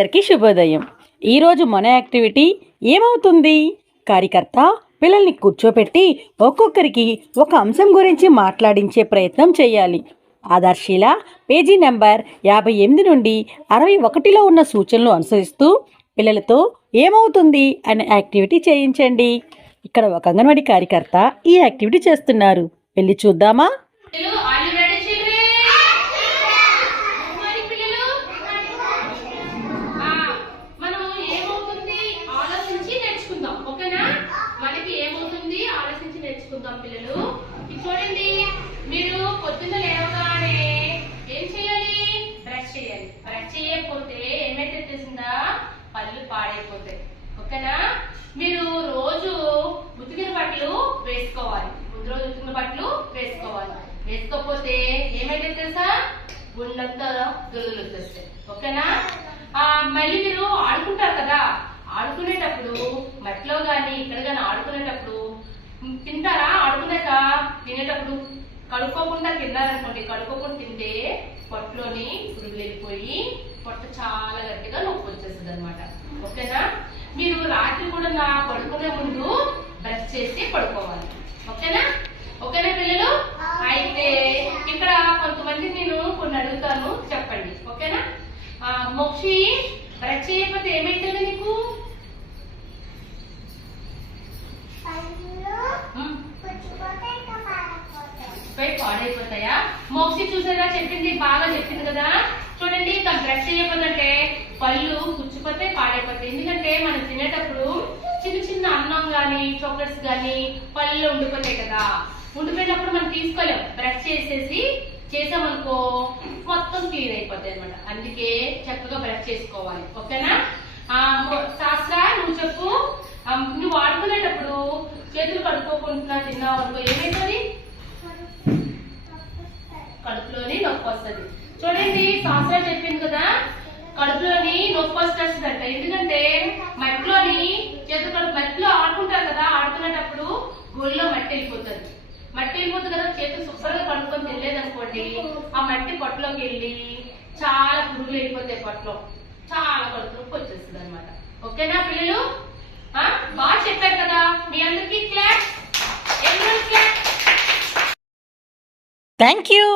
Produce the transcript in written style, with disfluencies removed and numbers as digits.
అందరికీ శుభోదయం. ఈరోజు మన యాక్టివిటీ ఏమవుతుంది? కార్యకర్త పిల్లల్ని కూర్చోపెట్టి ఒక్కొక్కరికి ఒక అంశం గురించి మాట్లాడించే ప్రయత్నం చేయాలి. ఆధార్శీల పేజీ నెంబర్ 58 నుండి 61లో ఉన్న సూచనలు అనుసరిస్తూ పిల్లలతో ఏమవుతుంది అనే యాక్టివిటీ చేయించండి. ఇక్కడ ఒక అంగన్వాడీ కార్యకర్త ఈ యాక్టివిటీ చేస్తున్నారు. వెళ్ళి చూద్దామా? పిల్లలు చూడండి, మీరు పొద్దున్న లేవగానే ఏం చేయాలి? బ్రష్ చేయాలి. బ్రష్ చేయకపోతే ఏమైతే తెలిసిందా? పళ్ళు పాడైపోతాయి. ఓకేనా? మీరు రోజు ఉతికిన బట్టలు వేసుకోవాలి. ముందు రోజు ఉతికిన బట్టలు వేసుకోవాలి. వేసుకోకపోతే ఏమైతే తెలుసా? గుండంతా దురదలు వచ్చేస్తాయి. ఓకేనా? మళ్ళీ మీరు ఆడుకుంటారు కదా, ఆడుకునేటప్పుడు మట్టిలో కానీ ఇక్కడ కానీ ఆడుకునేటప్పుడు తింటారా? ఆడుకున్నాక తినేటప్పుడు కడుక్కోకుండా తిన్నారనుకోండి, కడుక్కోకుండా తింటే పొట్టలోని పురుగులు వెళ్ళిపోయి పొట్ట చాలా గట్టిగా నొప్పి వచ్చేస్తుంది అనమాట. ఓకేనా? మీరు రాత్రి కూడా నా పడుకునే ముందు బ్రష్ చేసి పడుకోవాలి. ఓకేనా? ఓకేనా పిల్లలు? అయితే ఇక్కడ కొంతమంది నేను కొన్ని అడుగుతాను, చెప్పండి. ఓకేనా? మోక్షి, బ్రష్ చేయకపోతే ఏమైతుంది నీకు? పాడైపోతాయా? మోక్షి చూసారా, చెప్పింది బాగా చెప్పింది కదా. చూడండి, తను బ్రష్ చేయకపోతే పళ్ళు పుచ్చిపోతే పాడైపోతాయి. ఎందుకంటే మనం తినేటప్పుడు చిన్న చిన్న అన్నం గాని చాక్లెట్స్ గాని పళ్ళు ఉండిపోతాయి కదా. ఉండిపోయినప్పుడు మనం తీసుకోలేం. బ్రష్ చేసామనుకో మొత్తం క్లీన్ అయిపోతాయి అనమాట. అందుకే చక్కగా బ్రష్ చేసుకోవాలి. ఓకేనా? శాస్త్ర, నువ్వు చెప్పు. నువ్వు ఆడుకునేటప్పుడు చేతులు కడుక్కోకుండా తిన్నావు అనుకో ఏమైతుంది? కడుపులోని నొప్పి వస్తుంది. చూడండి, శాస్త్ర చెప్పింది కదా, కడుపులోని నొప్పి వస్తుందంట. ఎందుకంటే మట్టిలోని మట్టిలో ఆడుకుంటారు కదా, ఆడుకునేటప్పుడు గోళ్ళలో మట్టి వెళ్ళిపోతుంది. మట్టి వెళ్ళిపోతుంది కదా, చేతులు శుభ్రంగా కడుక్కొని తినలేదనుకోండి, ఆ మట్టి పొట్టలోకి వెళ్ళి చాలా పురుగులు వెళ్ళిపోతాయి. పొట్టలో చాలా కడుపు నొప్పి వచ్చేస్తుంది అనమాట. ఓకేనా పిల్లలు? బాగా చెప్పారు కదా. మీ అందరికీ క్లాస్. Thank you.